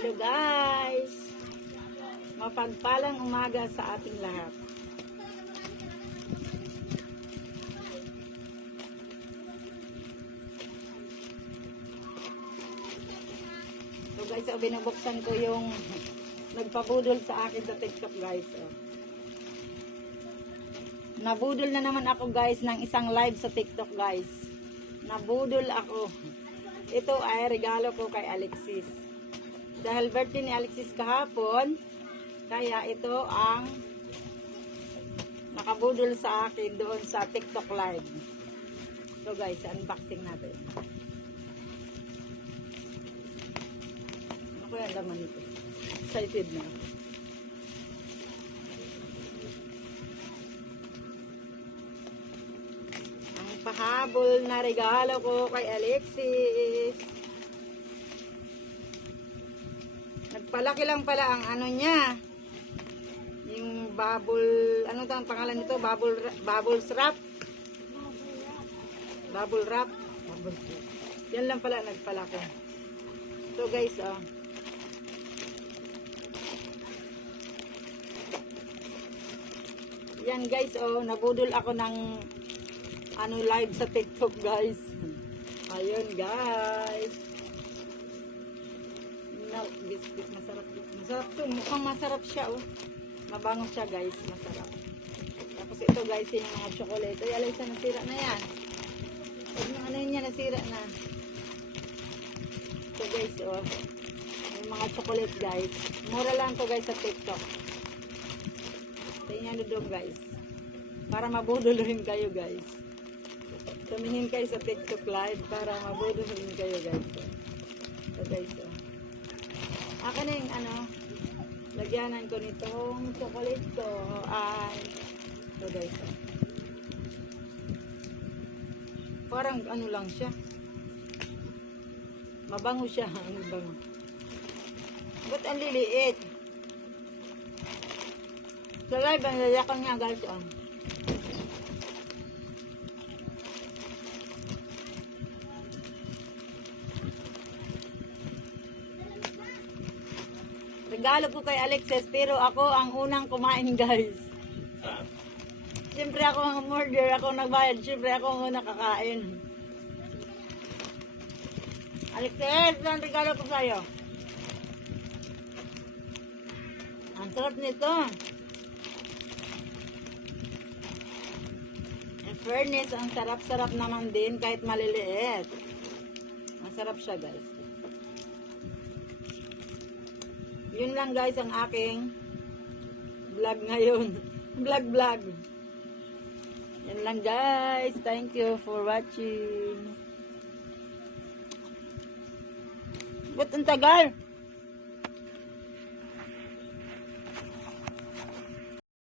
Hello guys! Mapagpalang umaga sa ating lahat. So guys, binubuksan ko yung nagpabudol sa akin sa TikTok guys. Nabudol na naman ako guys ng isang live sa TikTok guys. Nabudol ako. Ito ay regalo ko kay Alexis. Dahil birthday ni Alexis kahapon, kaya ito ang nakabudol sa akin doon sa TikTok live. So guys, unboxing natin. Ano kaya laman nito? Excited na. Ang pahabol na regalo ko kay Alexis. Nagpalaki lang pala ang ano niya. Yung bubble, ano tang pangalan nito? Bubble wrap. Bubble wrap. Yan lang pala nagpalaki. So guys, yan guys, nabudol ako ng ano live sa TikTok guys. Ayun guys. No, biscuit, masarap. Masarap to, mukhang masarap siya Mabango siya guys, masarap. Tapos ito guys, yung mga chocolate. Ay, alay sa nasira na yan. Huwag na ano yun yan, nasira na. So guys, yung mga chocolate guys. Mura lang to guys sa TikTok. Tingnan nyo doon guys. Para mabudol rin kayo guys. Tumingin kayo sa TikTok live para mabudol rin kayo guys. So guys, akin na yung lagyanan ko nitong chocolate ko ay ito guys. Parang ano lang siya. Mabango siya. Ano bango? Ba't ang liliit? Sa live ang lalakan niya guys. Regalo ko kay Alexis, pero ako ang unang kumain guys. Siyempre ako ang order, ako nagbayad, siyempre ako ang unang kakain. Alexis, ang regalo ko sa'yo. Ang sarap nito. In fairness, ang sarap-sarap naman din kahit maliliit. Ang sarap siya guys. Yun lang guys ang aking vlog ngayon. Vlog. Yan lang guys. Thank you for watching. Ba't ang tagal?